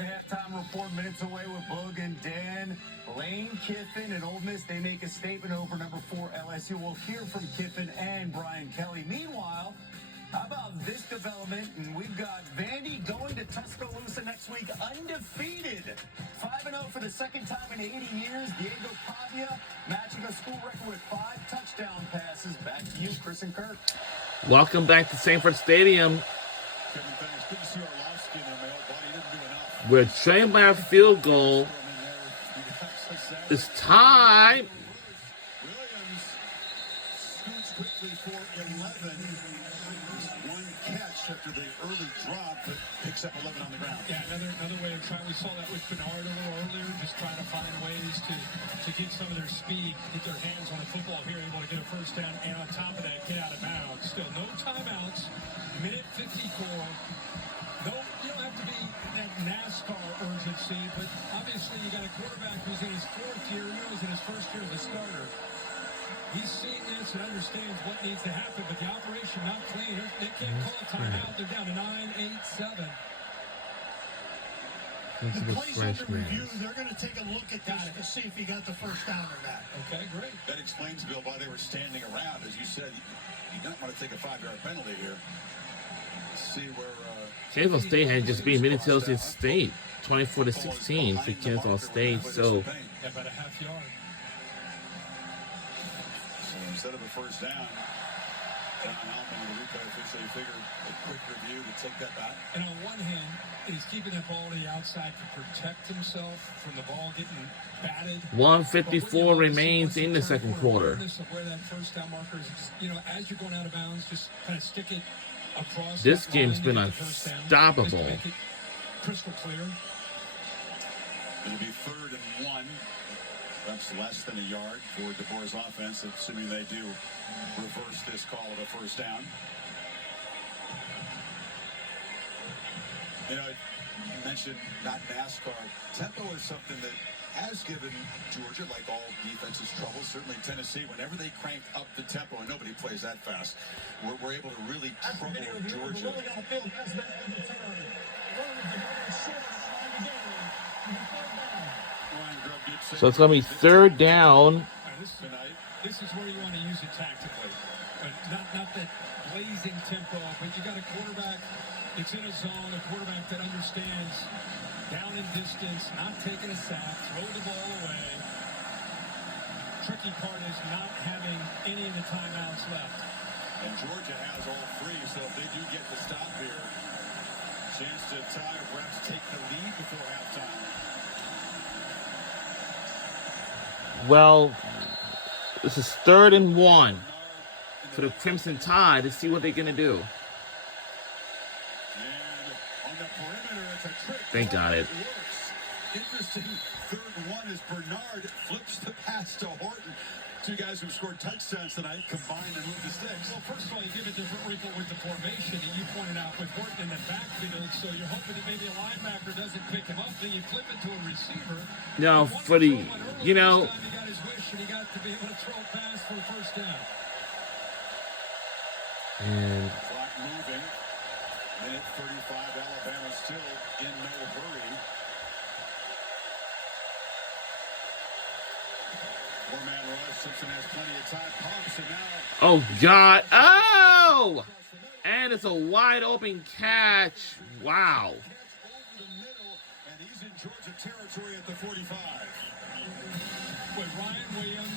Halftime report minutes away with Bogan Dan. Lane Kiffin and Ole Miss, they make a statement over number 4 LSU. We'll hear from Kiffin and Brian Kelly. Meanwhile, how about this development? And we've got Vandy going to Tuscaloosa next week undefeated. 5-0 for the second time in 80 years. Diego Pavia matching a school record with 5 touchdown passes. Back to you, Chris and Kirk. Welcome back to Sanford Stadium. Kevin, thanks. Good to see Orlovsky in there, man. But he didn't do enough. We're trained by a field goal. It's time. Williams scoots quickly for 11. One catch after the early drop, but picks up 11 on the ground. Yeah, another way of trying. We saw that with Bernard a little earlier, just trying to find ways to get some of their speed, get their hands on the football here, able to get a first down, and on top of that, get out of bounds. Still no timeouts. Minute 54. No, you don't have to be in that NASCAR urgency, but obviously you got a quarterback who's in his 4th year, he was in his 1st year as a starter. He's seeing this and understands what needs to happen, but the operation not clean. They can't call a timeout. They're down to 9-8-7. The plays under review, they're going to take a look at this to see if he got the first down or not. Okay, great. That explains, Bill, why they were standing around. As you said, you don't want to take a 5-yard penalty here. Let's see where... Kansas State had just beat Minnesota State 24-16 for Kansas State. So About a half yard. So instead of a first down, John Alvin, the replay official, figured a quick review to take that back. And on one hand, he's keeping that ball to the outside to protect himself from the ball getting batted. 1:54 remains in the second quarter. Where that first down marker is, just, as you're going out of bounds, just kind of stick it across. This that game's line been to get the first down, unstoppable. just to make it crystal clear. It'll be 3rd and 1. That's less than a yard for DeBoer's offense, assuming they do reverse this call of a first down. You mentioned not NASCAR. Tempo is something that has given Georgia, like all defenses, trouble. Certainly Tennessee, whenever they crank up the tempo, and nobody plays that fast, we're able to really trouble Georgia. So it's going to be 3rd down. This is where you want to use it tactically. But not that blazing tempo, but you got a quarterback that's in a zone, a quarterback that understands down in distance, not taking a sack, throw the ball away. Tricky part is not having any of the timeouts left. And Georgia has all 3, so if they do get the stop here, chance to tie or perhaps take the lead before halftime. Well, this is 3rd and 1 for the Crimson Tide to see what they're going to do. They got it. Interesting 3rd and 1 as Bernard flips the pass to Horton. 2 guys who scored touchdowns tonight combined and move the sticks. Well, first of all, you give a different wrinkle with the formation that you pointed out with Horton in the backfield, so you're hoping that maybe a linebacker doesn't pick him up, then you flip it to a receiver. Now, for the, He got his wish, and he got to be able to throw a pass for a first down. And Clock moving. Minute 35, Alabama still in no hurry. 4-man rush, Simpson has plenty of time, pumps, and now... oh, God. Oh! And it's a wide open catch. Wow. Over the middle, and he's in Georgia territory at the 45. With Ryan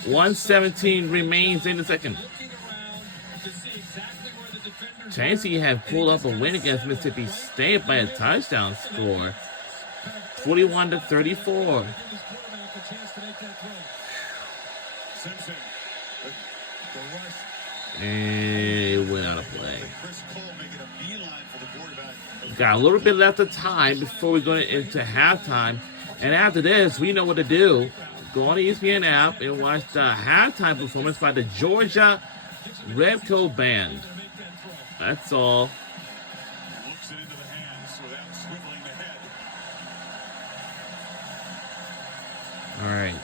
Williams, 1:17 remains in the second. looking around to see exactly where the defenders Tennessee had pulled up a win against Mississippi State by a touchdown score. 41-34. give his quarterback a chance to make that throw. Simpson, the rush. And it went out of play. Chris Cole making a beeline for the quarterback. Got a little bit left of time before we go into halftime. And after this, we know what to do. Go on the ESPN app and watch the halftime performance by the Georgia Redcoat Band. That's all. Looks it into the hands without swiveling the head. All right.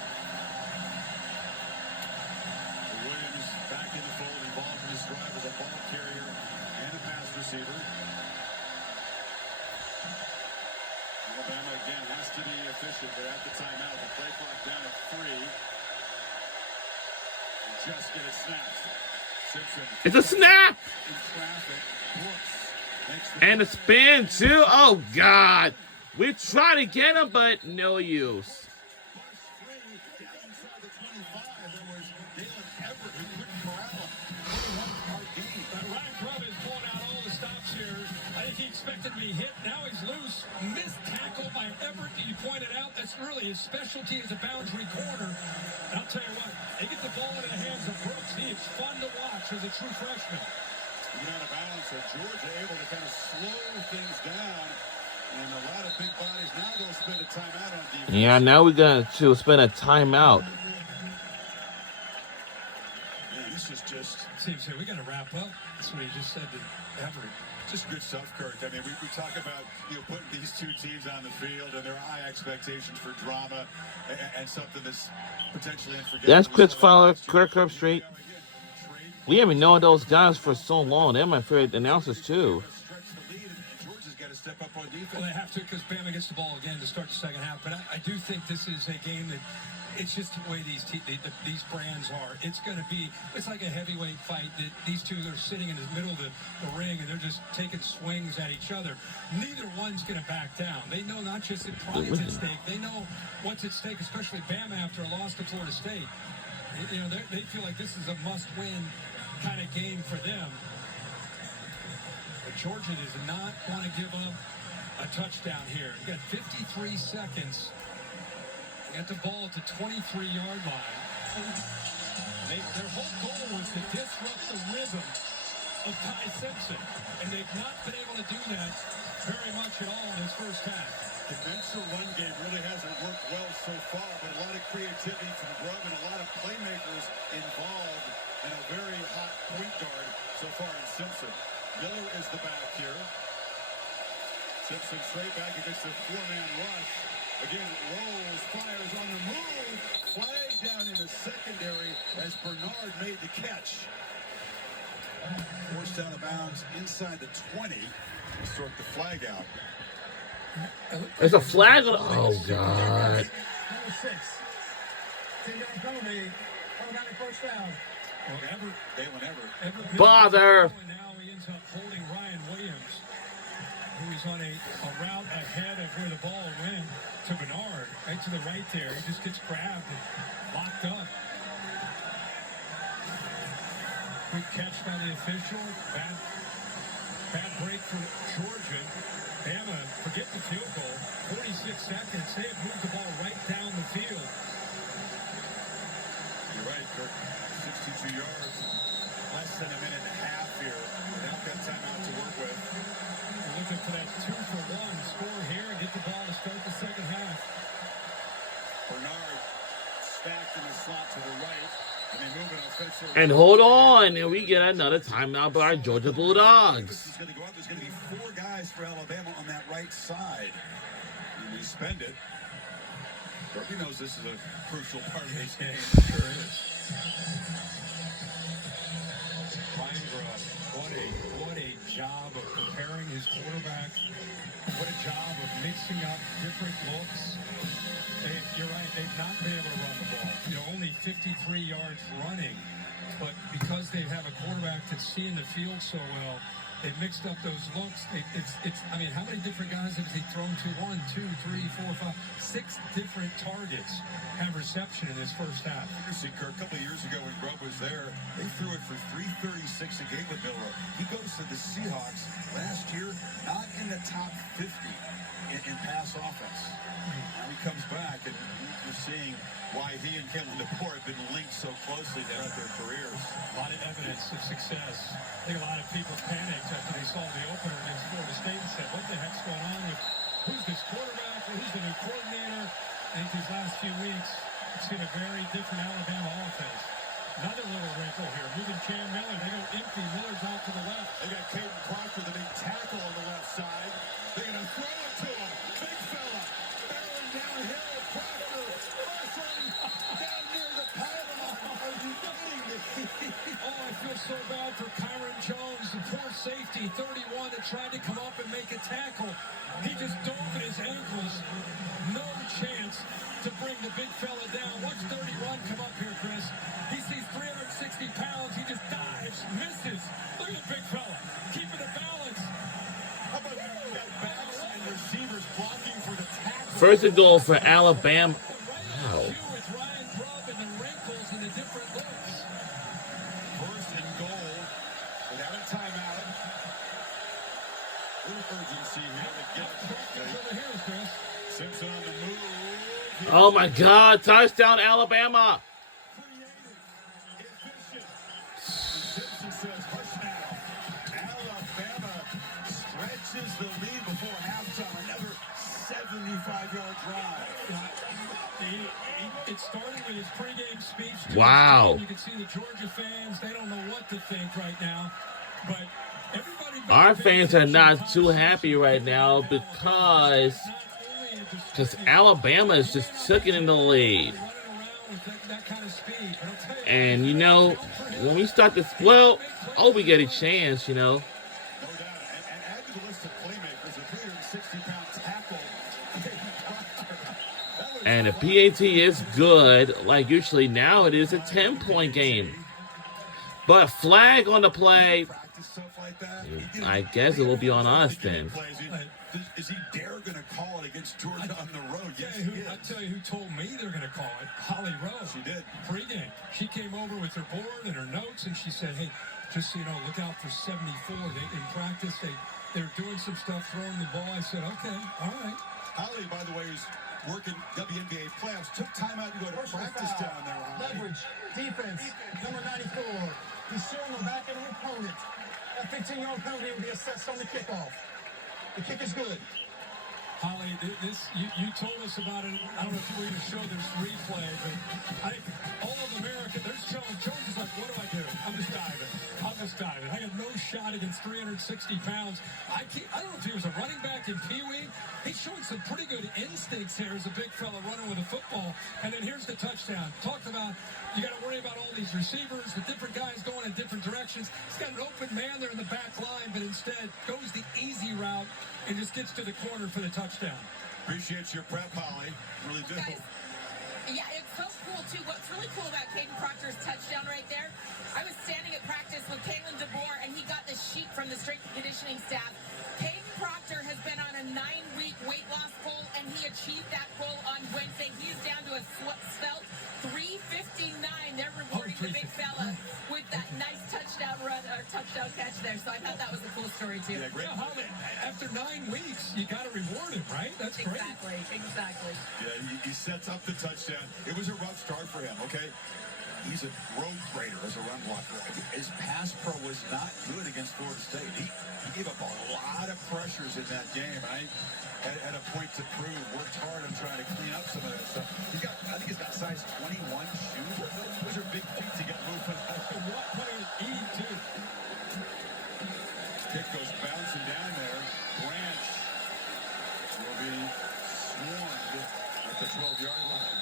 Williams back in the fold, involved in his drive as a ball carrier and a pass receiver. Alabama again, has to be efficient. They're at the timeout. The play clock down at 3. And just get it snapped. Simpson. It's a snap! In traffic. Brooks makes the And a spin, too. Oh, God. We try to get him, but no use. push free down inside the 25. There was Dalen Everett who couldn't corral him. 21-yard gain. Ryan Grubb is pulling out all the stops here. I think he expected to be hit. Now he's loose. Missed tackle by Everett. You pointed out that's really his specialty as a boundary corner. And I'll tell you what, they get the ball into the hands of Brooks. He is fun to watch as a true freshman. Even out of balance, so Georgia able to kind of slow things down. And a lot of big bodies now going to spend a timeout on defense. Yeah, now we're going to spend a timeout. Man, this is just Seems here we got to wrap up. That's what he just said to Everett. just good stuff, Kirk. I mean, we talk about putting these two teams on the field, and there are high expectations for drama and something that's potentially unforgettable. That's Chris Fowler, Kirk Herbstreit. We haven't known those guys for so long. They're my favorite announcers, too. Stretch the lead, and Georgia's got to step up on defense. Well, they have to because Bama gets the ball again to start the second half. But I do think this is a game that it's just the way these brands are. It's going to be, it's like a heavyweight fight that these two are sitting in the middle of the ring and they're just taking swings at each other. Neither one's going to back down. They know not just that pride's at stake. They know what's at stake, especially Bama after a loss to Florida State. They feel like this is a must-win kind of game for them. But Georgia does not want to give up a touchdown here. You got 53 seconds. They got the ball at the 23-yard line. Their whole goal was to disrupt the rhythm of Ty Simpson, and they've not been able to do that very much at all in this first half. Conventional run game really hasn't worked well so far, but a lot of creativity from Grubb and a lot of playmakers involved, and a very hot point guard so far in Simpson. Miller is the back here. Simpson straight back against a 4-man rush. Again, rolls, fires on the move. Flag down in the secondary as Bernard made the catch. Forced out of bounds inside the 20. Sort the flag out. There's a flag on. Oh, God. Number 6. First down. Dalen Everett. Bother. And now he ends up holding Ryan Williams, who is on a route ahead of where the ball went to Bernard, right to the right there. He just gets grabbed and locked up. Quick catch by the official. Bad break for Georgia. Bama, forget the field goal. 46 seconds. They have moved the ball right down the field. You're right, Kirk. 62 yards. Less than a minute and a half here. Without that timeout to work with. We're looking for that 2-for-1 score here and get the ball to start the second half. Bernard stacked in the slot to the right. And they move an offensive. And hold on. And we get another timeout by our Georgia Bulldogs. This is going to go out. There's going to be 4 guys for Alabama on that right side. And we spend it. He knows this is a crucial part of this game. Sure is. Ryan Grubb, what a job of preparing his quarterback. What a job of mixing up different looks. You're right, they've not been able to run the ball. Only 53 yards running. But because they have a quarterback that's seeing the field so well, they've mixed up those looks. I mean, how many different guys has he thrown to? 1, 2, 3, 4, 5, 6 different targets have reception in this first half. You see, Kirk, a couple of years ago when Grubb was there, they threw it for 336 a game with Miller. He goes to the Seahawks last year, not in the top 50 in pass offense. Now he comes back, and you're seeing why he and Kellen DeBoer have been linked so closely throughout their careers. A lot of evidence of success. I think a lot of people panicked after they saw the opener against Florida State and said, what the heck's going on with who's this quarterback? Who's the new coordinator? I think these last few weeks, it's been a very different Alabama offense. Another little wrinkle here. Moving Cam Miller. They go empty. Miller's out to the left. They got Caden Proctor, the big tackle on the left side. They're going to throw it to him. Big fella. Barreling downhill. Proctor wrestling down near the pylon. Are you kidding me? Oh, I feel so bad for Kyron Jones, the poor safety, 31, that tried to come up and make a tackle. He just dove at his ankles. First and goal for Alabama. Wow. With Ryan Grubb and the wrinkles and the different looks. First and goal without a timeout. Little urgency here to get Over here, Chris. Simpson on the move. Oh my God! Touchdown, Alabama! Efficient. Simpson says, hush now. Alabama stretches the lead before halftime. Another 75-yard drive. It started with his pregame speech. Wow. You can see the Georgia fans, they don't know what to think right now. But everybody... Our fans are not too happy right now because Alabama is just taking in the lead. And, you know, when we start this, well, oh, we get a chance, you know. No doubt. And add to the list of playmakers, a 360-pound tackle. And the PAT is good. Like usually now it is a 10-point game. But flag on the play. Practice stuff like that. I guess it will be on us then. Is he dare going to call it against Georgia on the road? Yes, he is. I'll tell you who told me they're going to call it. Holly Rowe. She did. Pregame. She came over with her board and her notes, and she said, hey, just so you know, look out for 74. In practice, they're doing some stuff, throwing the ball. I said, okay, all right. Holly, by the way, is working WNBA playoffs. Took time out to go to practice down there. Holly. Leverage, defense, number 94. He's showing the back of an opponent. That 15-yard penalty will be assessed on the kickoff. The kick is good. Holly, you told us about it. I don't know if we're going to show this replay, but I think all of America, there's Jones. Jones is like, what do I do? I'm just diving. I got no shot against 360 pounds. I don't know if he was a running back in Pee Wee. He's showing some pretty good instincts here as a big fella running with a football. And then here's the touchdown. Talked about you got to worry about all these receivers, the different guys going in different directions. He's got an open man there in the back line, but instead goes the easy route and just gets to the corner for the touchdown. Appreciate your prep, Holly. Really do. Guys, yeah, it's so cool, too. What's really cool about Caden Proctor's touchdown right there, I was standing at practice with Kalen DeBoer, and he got the sheet from the strength and conditioning staff. Caden Proctor has been on a 9-week weight loss goal, and he achieved that goal on Wednesday. He's down to a svelte 359. They're rewarding the big fella with that nice touchdown run or touchdown catch there. So I thought that was a cool story, too. Yeah, great. Yeah, after 9 weeks, you got to reward him, right? That's great. Exactly. Yeah, he sets up the touchdown. It was a rough start for him, okay? He's a road grader as a run blocker. His pass pro was not good against Florida State. He gave up a lot of pressures in that game. I had a point to prove. Worked hard on trying to clean up some of that stuff. I think he's got size 21 shoes. Those are big feet to get moved. What players eat, too? Kick goes bouncing down there. Branch will be swarmed at the 12-yard line.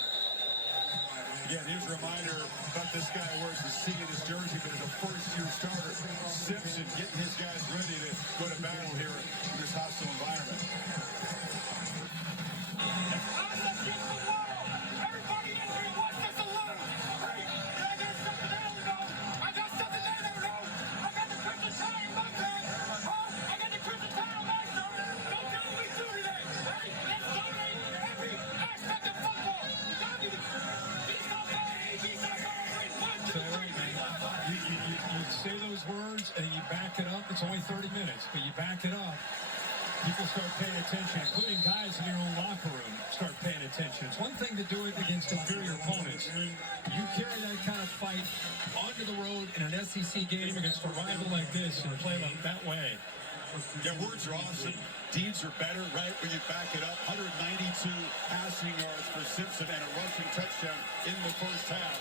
Again, here's a reminder about this guy who wears the C in his jersey, but is a first-year starter. Simpson getting his guys ready to go to battle here in this hostile environment. Everybody in here wants us to lose. Hey, I got something I don't know. I got something they don't know. I got the Crimson Tide in my bag. I got the Crimson Tide on my shoulder. Don't tell me we do today. Hey, let's dominate every aspect of football. You say those words and you back it up. It's only 30 minutes, but you back it up. People start paying attention, including guys in your own locker room start paying attention. It's one thing to do it against inferior opponents. You carry that kind of fight onto the road in an SEC game against a rival like this and play them that way. Yeah, words are awesome. Deeds are better, right, when you back it up. 192 passing yards for Simpson and a rushing touchdown in the first half.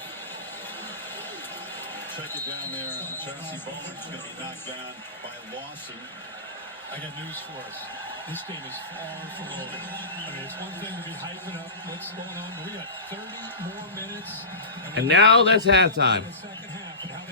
Check it down there. Chauncey Bowman's going to be knocked down by Lawson. I got news for us. This game is far from over. I mean, it's one thing to be hyping up what's going on, but we got 30 more minutes. And now that's halftime. The second half.